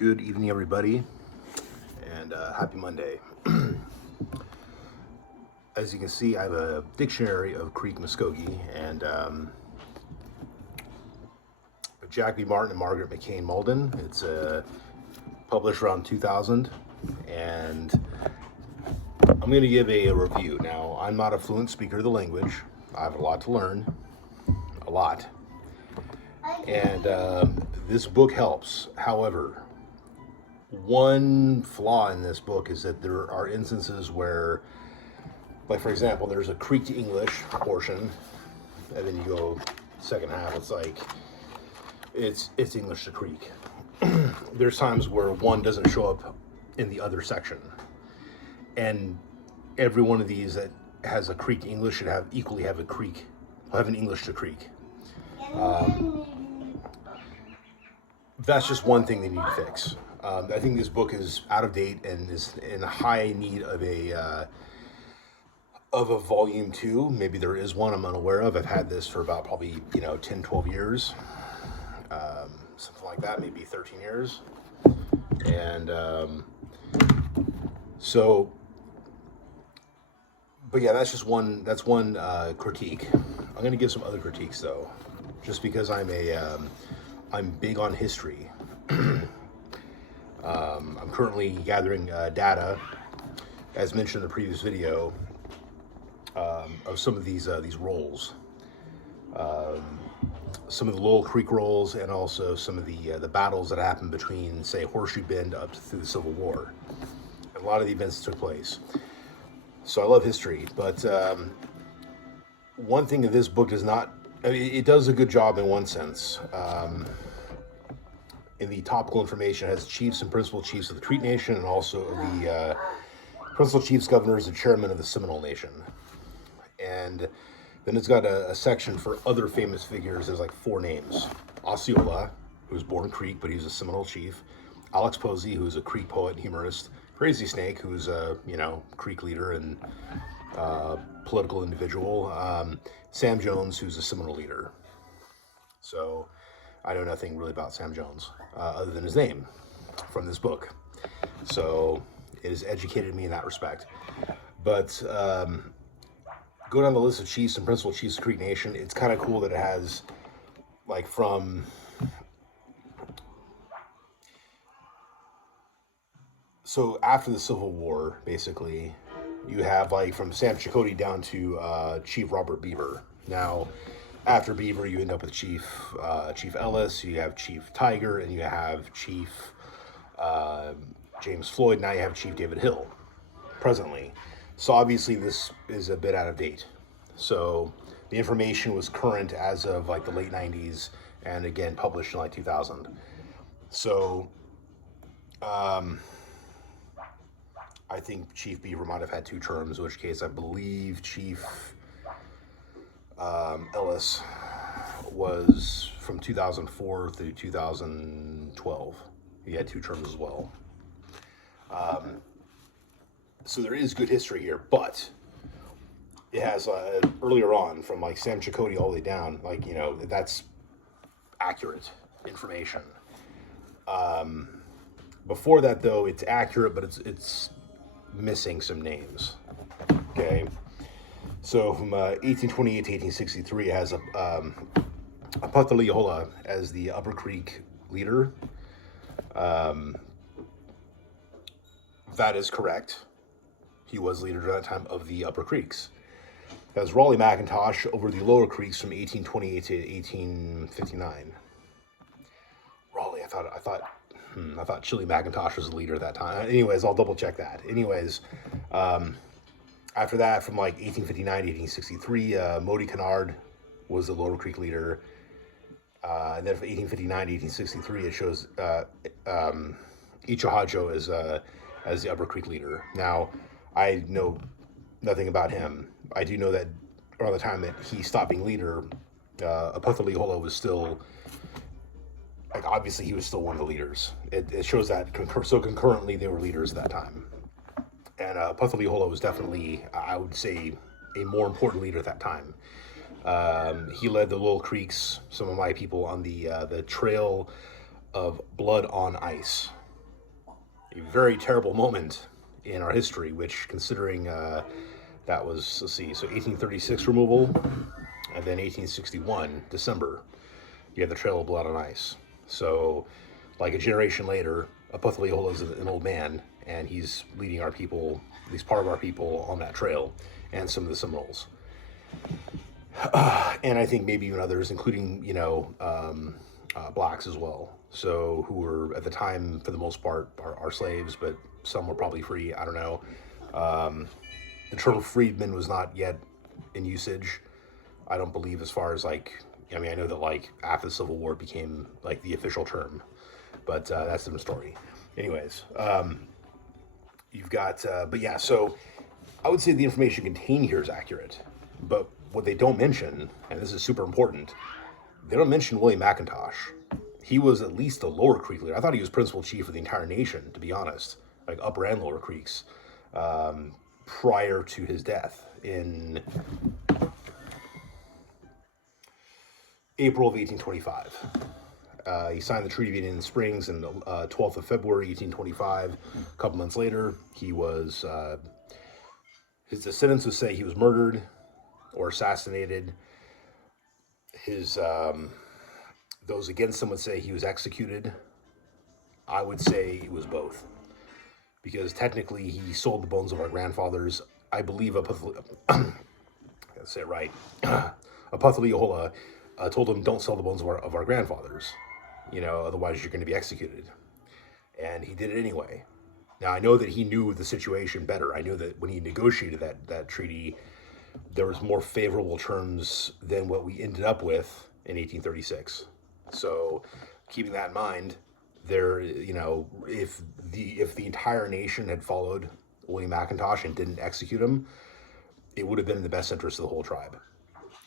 Good evening, everybody, and happy Monday. As you can see, I have a dictionary of Creek Muskogee, and Jack B. Martin and Margaret McCain Malden. It's published around 2000, and I'm going to give a review. Now, I'm not a fluent speaker of the language. I have a lot to learn, a lot. And this book helps. However, one flaw in this book is that there are instances where, like for example, there's a Creek to English portion, and then you go second half, it's like it's English to Creek. There's times where one doesn't show up in the other section, and every one of these that has a Creek to English should have an English to Creek. That's just one thing they need to fix. I think this book is out of date and is in high need of a volume 2. Maybe there is one I'm unaware of. I've had this for about probably 10, 12 years, something like that, maybe 13 years, and but yeah, that's one critique. I'm going to give some other critiques though, just because I'm big on history. I'm currently gathering data, as mentioned in the previous video, of some of these rolls, some of the Lowell Creek rolls, and also some of the battles that happened between, say, Horseshoe Bend up through the Civil War. And a lot of the events took place. So I love history, but one thing that this book does not, it does a good job in one sense. In the topical information, it has chiefs and principal chiefs of the Creek Nation, and also the principal chiefs, governors, and chairmen of the Seminole Nation. And then it's got a section for other famous figures. There's like 4 names. Osceola, who was born Creek, but he was a Seminole chief. Alex Posey, who's a Creek poet and humorist. Crazy Snake, who's a Creek leader and political individual. Sam Jones, who's a Seminole leader. So I know nothing really about Sam Jones, other than his name from this book. So it has educated me in that respect. But go down the list of chiefs and principal chiefs of Creek Nation. It's kind of cool that it has, like, so after the Civil War, basically, you have, like, from Sam Chakotay down to Chief Robert Beaver. Now, after Beaver, you end up with Chief Ellis, you have Chief Tiger, and you have Chief James Floyd. Now you have Chief David Hill, presently. So obviously this is a bit out of date. So the information was current as of like the late 90s, and again published in like 2000. So I think Chief Beaver might have had 2 terms, in which case I believe Chief Ellis was from 2004 through 2012. He had 2 terms as well. So there is good history here, but it has earlier on, from like Sam Chakotay all the way down, like, that's accurate information. Before that though, it's accurate, but it's missing some names. Okay. So from 1828 to 1863, it has Apatalihola as the Upper Creek leader. That is correct. He was leader during that time of the Upper Creeks. That was Raleigh McIntosh over the Lower Creeks from 1828 to 1859. Raleigh, I thought Chili McIntosh was the leader at that time. Anyways, I'll double check that. Anyways, after that, from like 1859 to 1863, Modi Kennard was the Lower Creek leader. And then from 1859 to 1863, it shows Ichihajo as the Upper Creek leader. Now, I know nothing about him. I do know that around the time that he stopped being leader, Apatalihola was still, like, obviously he was still one of the leaders. It shows that concurrently they were leaders at that time. And Apatalihola was definitely, I would say, a more important leader at that time. He led the Lowell Creeks, some of my people, on the Trail of Blood on Ice. a very terrible moment in our history, which considering that was, let's see, so 1836 removal, and then 1861, December, you have the Trail of Blood on Ice. So, like a generation later, Apothioli is an old man, and he's leading our people, at least part of our people, on that trail, and some of the Seminoles. And I think maybe even others, including, blacks as well. So, who were, at the time, for the most part, are slaves, but some were probably free, I don't know. The term freedman was not yet in usage, I don't believe, as far as like, I mean, I know that like after the Civil War it became like the official term, but that's a different story. Anyways, you've got, but yeah, so I would say the information contained here is accurate, but what they don't mention, and this is super important, they don't mention William McIntosh. He was at least a Lower Creek leader. I thought he was principal chief of the entire nation, to be honest, like Upper and Lower Creeks, prior to his death in April of 1825. He signed the Treaty of Indian Springs on the 12th of February, 1825. A couple months later, he was, his descendants would say he was murdered or assassinated. His, those against him would say he was executed. I would say it was both. Because technically he sold the bones of our grandfathers. I believe, I gotta say it right, Apothioli told him, don't sell the bones of our grandfathers, otherwise you're going to be executed. And he did it anyway. Now, I know that he knew the situation better. I know that when he negotiated that treaty, there was more favorable terms than what we ended up with in 1836. So, keeping that in mind, there, if the entire nation had followed William McIntosh and didn't execute him, it would have been in the best interest of the whole tribe.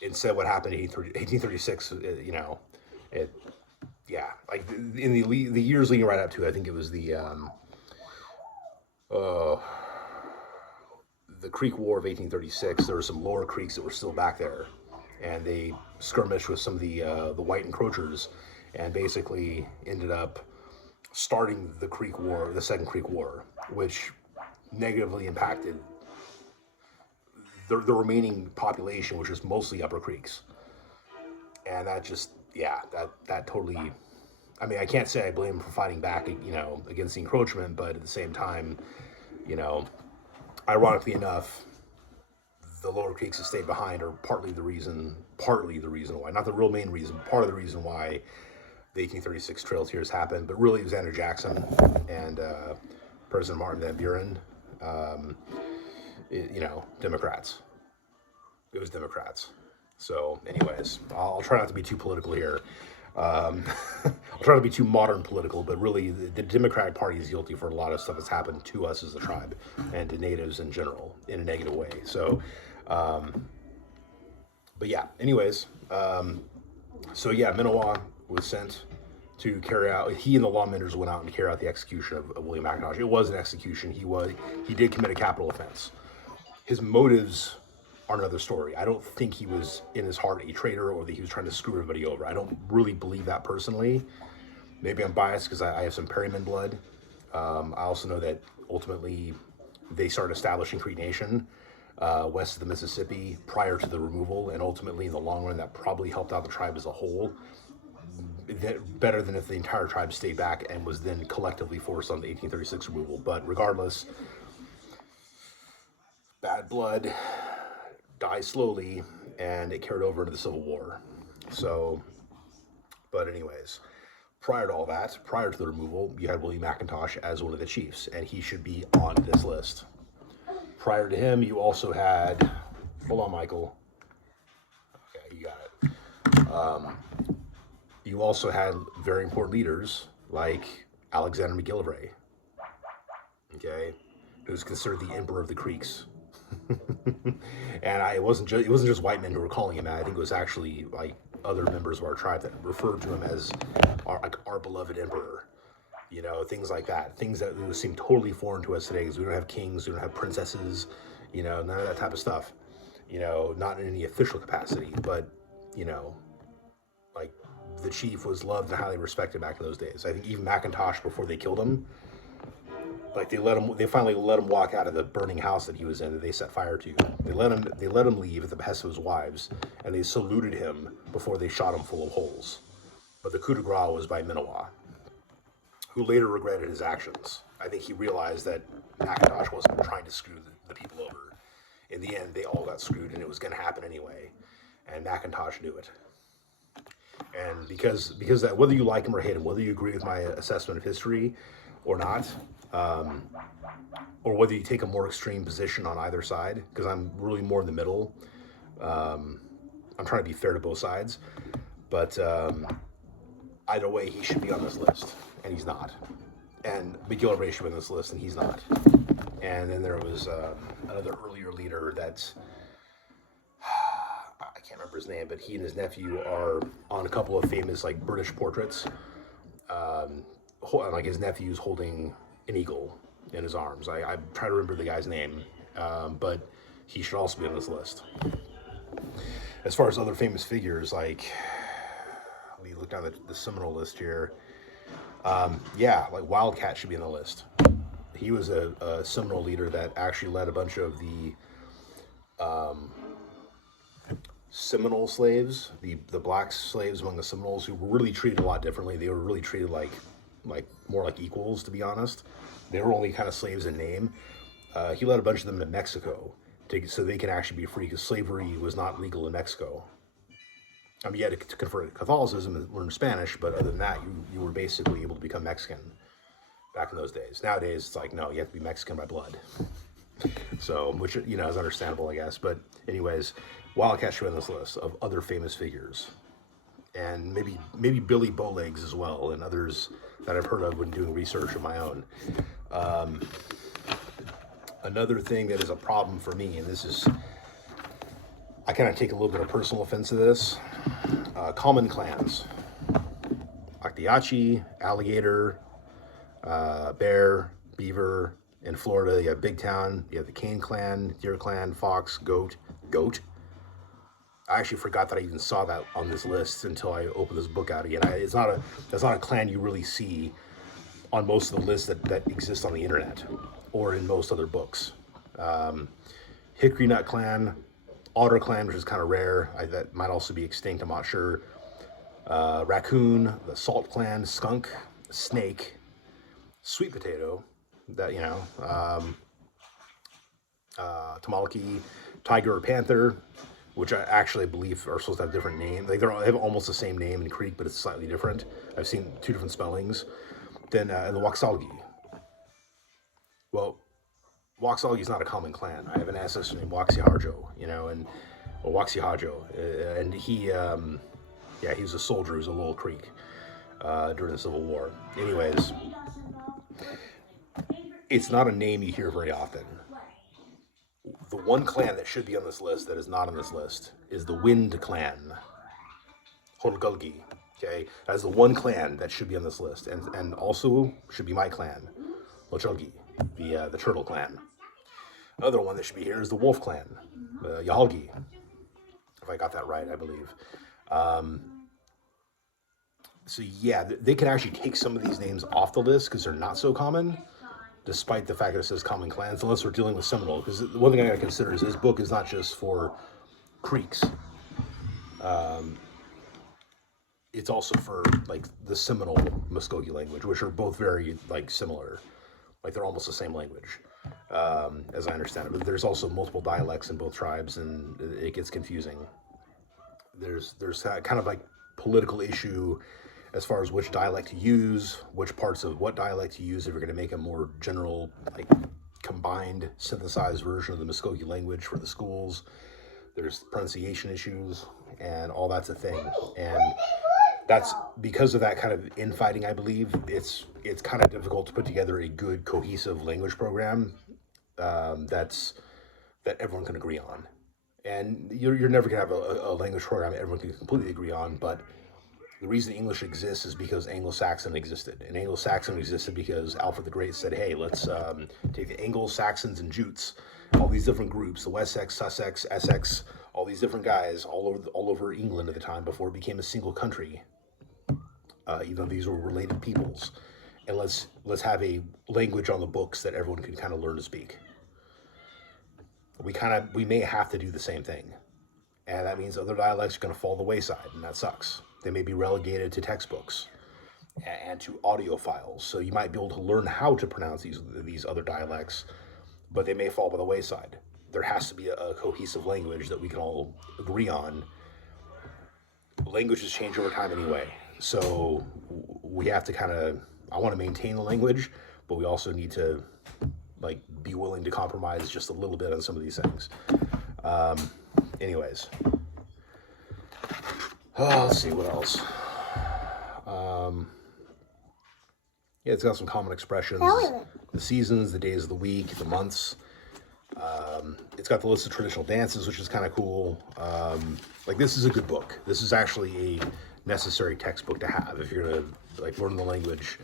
Instead, what happened in 1836, like in the years leading right up to it, I think it was the Creek War of 1836. There were some lower creeks that were still back there, and they skirmished with some of the white encroachers, and basically ended up starting the Creek War, the Second Creek War, which negatively impacted the remaining population, which is mostly Upper Creeks. And that just, that totally, I mean, I can't say I blame him for fighting back, against the encroachment, but at the same time, ironically enough, the Lower Creeks that stayed behind are partly the reason why, not the real main reason, part of the reason why the 1836 Trail Tears happened, but really it was Andrew Jackson and President Martin Van Buren, Democrats. It was Democrats. So, anyways, I'll try not to be too political here. I'll try not to be too modern political, but really the Democratic Party is guilty for a lot of stuff that's happened to us as a tribe and to natives in general in a negative way. So, but yeah, anyways, Minowa was sent to carry out, he and the lawmenders went out and carry out the execution of William McIntosh. It was an execution. He did commit a capital offense. His motives are another story. I don't think he was in his heart a traitor or that he was trying to screw everybody over. I don't really believe that personally. Maybe I'm biased because I have some Perryman blood. I also know that ultimately they started establishing Creek Nation west of the Mississippi prior to the removal, and ultimately in the long run that probably helped out the tribe as a whole better than if the entire tribe stayed back and was then collectively forced on the 1836 removal. But regardless, bad blood dies slowly, and it carried over into the Civil War. So, but anyways, prior to all that, prior to the removal, you had William McIntosh as one of the chiefs, and he should be on this list. Prior to him, you also had, hold on, Michael. Okay, you got it. You also had very important leaders like Alexander McGillivray, okay, who's considered the Emperor of the Creeks. And it wasn't just white men who were calling him that. I think it was actually like other members of our tribe that referred to him as our beloved emperor. Things like that. Things that would seem totally foreign to us today because we don't have kings, we don't have princesses, none of that type of stuff. Not in any official capacity, but like the chief was loved and highly respected back in those days. I think even McIntosh, before they killed him, like they finally let him walk out of the burning house that he was in that they set fire to. They let him leave at the behest of his wives, and they saluted him before they shot him full of holes. But the coup de grace was by Minowa, who later regretted his actions. I think he realized that McIntosh wasn't trying to screw the people over. In the end, they all got screwed, and it was going to happen anyway. And McIntosh knew it. And because that, whether you like him or hate him, whether you agree with my assessment of history or not, or whether you take a more extreme position on either side, because I'm really more in the middle. I'm trying to be fair to both sides, but either way, he should be on this list, and he's not. And Miguel Ray should be on this list, and he's not. And then there was another earlier leader that's, I can't remember his name, but he and his nephew are on a couple of famous like British portraits. Like his nephew's holding an eagle in his arms. I try to remember the guy's name, but he should also be on this list. As far as other famous figures, like, let me look down the Seminole list here. Yeah, like Wildcat should be on the list. He was a Seminole leader that actually led a bunch of the Seminole slaves, the black slaves among the Seminoles, who were really treated a lot differently. They were really treated like more like equals, to be honest. They were only kind of slaves in name. He led a bunch of them to Mexico so they could actually be free, because slavery was not legal in Mexico. I mean, you had to convert to Catholicism and learn Spanish, but other than that, you were basically able to become Mexican back in those days. Nowadays, it's like, no, you have to be Mexican by blood. So, which, you know, is understandable, I guess. But anyways, Wildcat should be on this list of other famous figures. And maybe Billy Bowlegs as well, and others that I've heard of when doing research of my own. Another thing that is a problem for me, and this is, I kind of take a little bit of personal offense to this, common clans. Octiachi, Alligator, Bear, Beaver. In Florida, you have Big Town, you have the Cane Clan, Deer Clan, Fox, Goat. I actually forgot that I even saw that on this list until I opened this book out again. That's not a clan you really see on most of the lists that exist on the internet or in most other books. Hickory Nut Clan, Otter Clan, which is kind of rare. That might also be extinct, I'm not sure. Raccoon, the Salt Clan, Skunk, Snake, Sweet Potato, that, you know, Tamalaki, Tiger or Panther, which I actually believe are supposed to have a different name. Like they have almost the same name in Creek, but it's slightly different. I've seen two different spellings. Then and the Waxahachie. Well, Waxahachie is not a common clan. I have an ancestor named Waxiharjo, you know, and and he was a soldier who was in Lowell Creek during the Civil War. Anyways, it's not a name you hear very often. The one clan that should be on this list that is not on this list is the Wind Clan. Holgulgi. Okay? That's the one clan that should be on this list. And also should be my clan. Lochulgi, the Turtle Clan. Another one that should be here is the Wolf Clan. Yahalgi. If I got that right, I believe. So yeah, they can actually take some of these names off the list because they're not so common, despite the fact that it says common clans, unless we're dealing with Seminole. Because one thing I gotta consider is this book is not just for Creeks. It's also for like the Seminole Muskogee language, which are both very like similar. Like they're almost the same language, as I understand it. But there's also multiple dialects in both tribes, and it gets confusing. There's kind of like political issue as far as which dialect to use, which parts of what dialect to use if you're going to make a more general, like, combined, synthesized version of the Muskogee language for the schools. There's pronunciation issues, and all that's a thing. And that's because of that kind of infighting, I believe. It's kind of difficult to put together a good, cohesive language program that everyone can agree on. And you're never going to have a language program that everyone can completely agree on, but the reason English exists is because Anglo-Saxon existed. And Anglo-Saxon existed because Alfred the Great said, hey, let's take the Anglo-Saxons and Jutes, all these different groups, the Wessex, Sussex, Essex, all these different guys all over England at the time before it became a single country, even though these were related peoples. and let's have a language on the books that everyone can kind of learn to speak. We may have to do the same thing, and that means other dialects are going to fall the wayside, and that sucks. They may be relegated to textbooks and to audio files, so you might be able to learn how to pronounce these other dialects, but they may fall by the wayside. There has to be a cohesive language that we can all agree on. Languages change over time anyway, so we have to I want to maintain the language, but we also need to be willing to compromise just a little bit on some of these things. Anyways, let's see what else. Yeah, it's got some common expressions, the seasons, the days of the week, the months. It's got the list of traditional dances, which is kind of cool. This is a good book. This is actually a necessary textbook to have if you're gonna learn the language,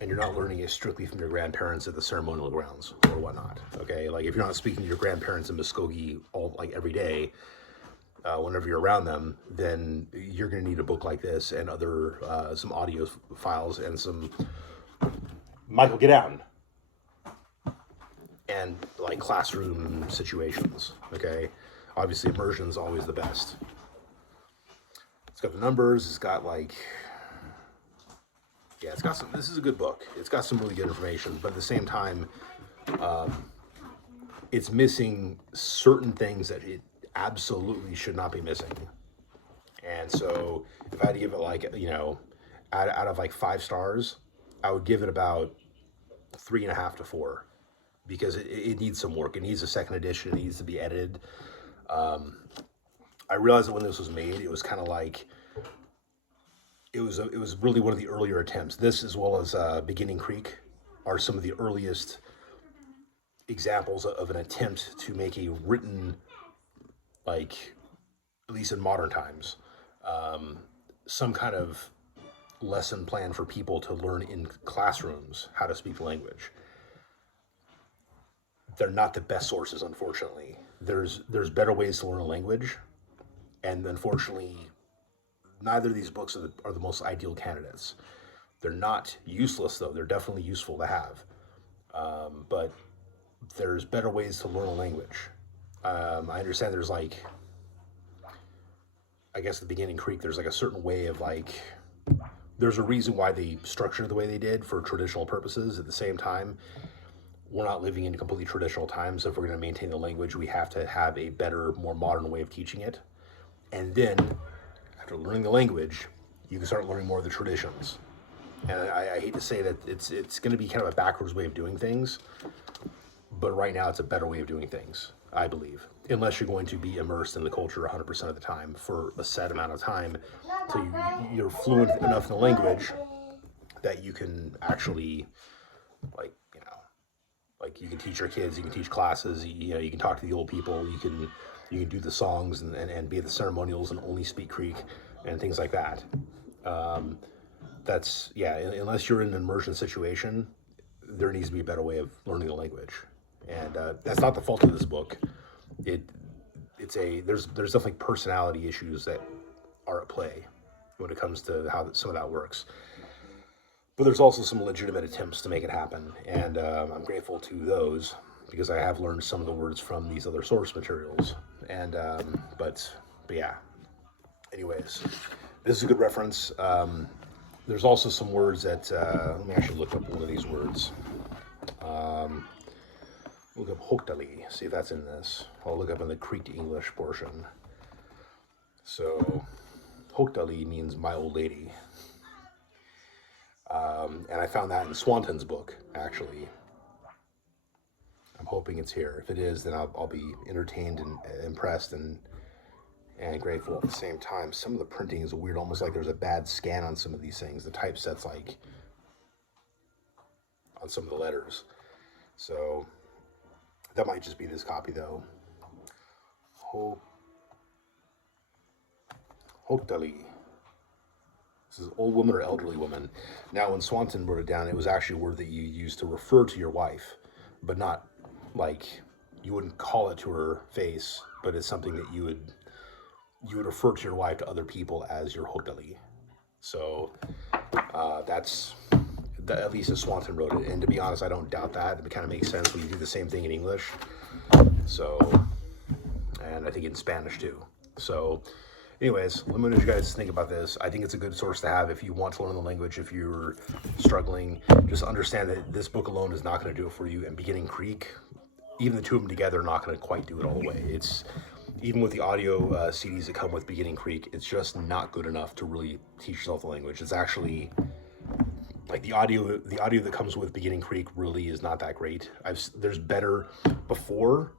and you're not learning it strictly from your grandparents at the ceremonial grounds or whatnot. Okay, if you're not speaking to your grandparents in Muskogee every day, whenever you're around them, then you're gonna need a book like this and other some audio files and some Michael, get down. And classroom situations, okay? Obviously, immersion is always the best. It's got the numbers, it's got it's got some, this is a good book. It's got some really good information, but at the same time, it's missing certain things that it absolutely should not be missing. And so, if I had to give it out of 5 stars, I would give it about 3.5 to 4. Because it needs some work. It needs a second edition. It needs to be edited. I realized that when this was made, it was kind of it was really one of the earlier attempts. This, as well as Beginning Creek, are some of the earliest examples of an attempt to make a written, at least in modern times, some kind of lesson plan for people to learn in classrooms how to speak the language. They're not the best sources, unfortunately. There's better ways to learn a language, and unfortunately, neither of these books are the most ideal candidates. They're not useless, though. They're definitely useful to have, but there's better ways to learn a language. I understand there's I guess the Beginning Creek, there's a certain way of there's a reason why they structured the way they did for traditional purposes. At the same time, we're not living in completely traditional times. So if we're going to maintain the language, we have to have a better, more modern way of teaching it. And then, after learning the language, you can start learning more of the traditions. And I hate to say that it's going to be kind of a backwards way of doing things, but right now it's a better way of doing things, I believe. Unless you're going to be immersed in the culture 100% of the time for a set amount of time, till you're fluent enough in the language that you can actually, you can teach your kids, you can teach classes, you can talk to the old people, you can do the songs and be at the ceremonials and only speak Creek and things like that. Unless you're in an immersion situation, there needs to be a better way of learning the language. And that's not the fault of this book. There's definitely personality issues that are at play when it comes to how some of that works. But there's also some legitimate attempts to make it happen, and I'm grateful to those because I have learned some of the words from these other source materials. And but yeah. Anyways, this is a good reference. There's also some words that let me actually look up one of these words. Look up Hoktali, see if that's in this. I'll look up in the Creek English portion. So Hoktali means my old lady. And I found that in Swanton's book, actually. I'm hoping it's here. If it is, then I'll be entertained and impressed and grateful at the same time. Some of the printing is weird, almost like there's a bad scan on some of these things. The typeset's on some of the letters. So that might just be this copy, though. Hoktali. This is old woman or elderly woman. Now, when Swanton wrote it down, it was actually a word that you used to refer to your wife, but not you wouldn't call it to her face, but it's something that you would refer to your wife to other people as your Hoktali. So at least as Swanton wrote it. And to be honest, I don't doubt that. It kind of makes sense when you do the same thing in English. So, and I think in Spanish too. So, anyways, let me know what you guys think about this. I think it's a good source to have if you want to learn the language, if you're struggling. Just understand that this book alone is not going to do it for you. And Beginning Creek, even the two of them together are not going to quite do it all the way. It's, even with the audio CDs that come with Beginning Creek, it's just not good enough to really teach yourself the language. It's actually, like the audio that comes with Beginning Creek really is not that great. There's better before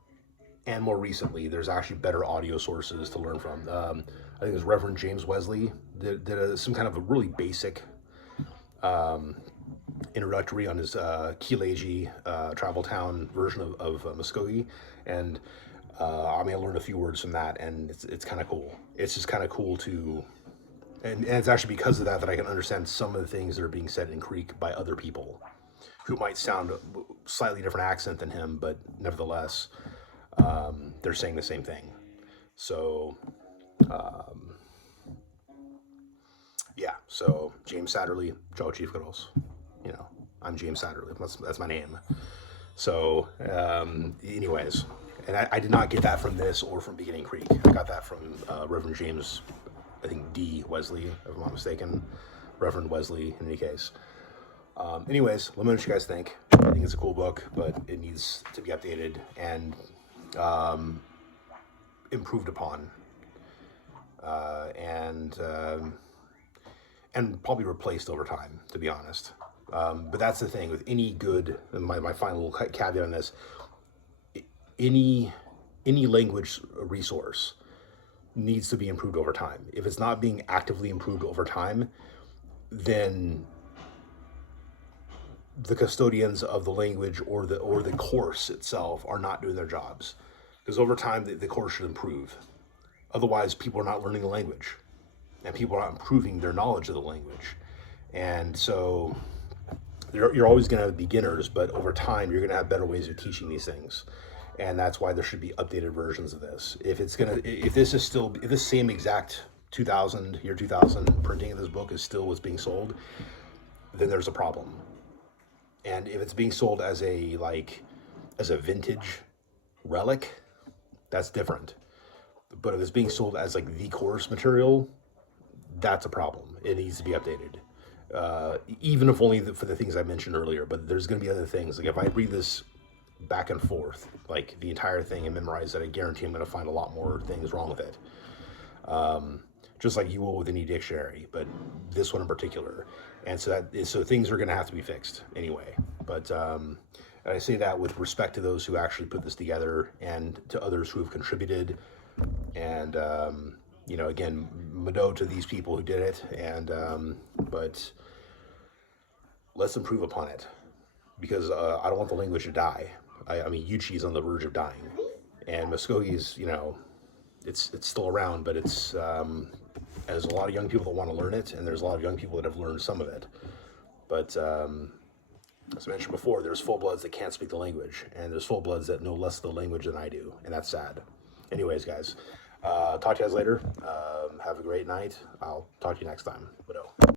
and more recently. There's actually better audio sources to learn from. I think it was Reverend James Wesley did some kind of a really basic introductory on his Keelagee travel town version of Muskogee, and I mean, I learned a few words from that, and it's kind of cool. It's just kind of cool to, and it's actually because of that that I can understand some of the things that are being said in Creek by other people who might sound a slightly different accent than him, but nevertheless, they're saying the same thing. So, yeah, so James Satterley, Joe Chief Girls, you know, I'm James Satterley, that's my name. So, anyways, and I did not get that from this or from Beginning Creek. I got that from Reverend James, I think D. Wesley, if I'm not mistaken. Reverend Wesley, in any case. Anyways, let me know what you guys think. I think it's a cool book, but it needs to be updated and improved upon. And probably replaced over time, to be honest. But that's the thing with any good, and my final caveat on this, any language resource needs to be improved over time. If it's not being actively improved over time, then the custodians of the language or the course itself are not doing their jobs. Because over time, the course should improve. Otherwise, people are not learning the language, and people are not improving their knowledge of the language. And so you're always going to have beginners, but over time, you're going to have better ways of teaching these things. And that's why there should be updated versions of this. If this same exact year 2000 printing of this book is still what's being sold, then there's a problem. And if it's being sold as a vintage relic, that's different. But if it's being sold as like the course material, that's a problem. It needs to be updated. Even if only for the things I mentioned earlier, but there's going to be other things. Like if I read this back and forth, like the entire thing, and memorize it, I guarantee I'm going to find a lot more things wrong with it. Just like you will with any dictionary, but this one in particular. And so things are going to have to be fixed anyway. But and I say that with respect to those who actually put this together and to others who have contributed. And, you know, again, Mado to these people who did it. And, but let's improve upon it, because I don't want the language to die. I mean, Yuchi is on the verge of dying, and Muskogee's, you know, it's still around, but it's, there's a lot of young people that want to learn it, and there's a lot of young people that have learned some of it. But, as I mentioned before, there's full-bloods that can't speak the language, and there's full-bloods that know less of the language than I do, and that's sad. Anyways, guys, talk to you guys later. Have a great night. I'll talk to you next time. Widow.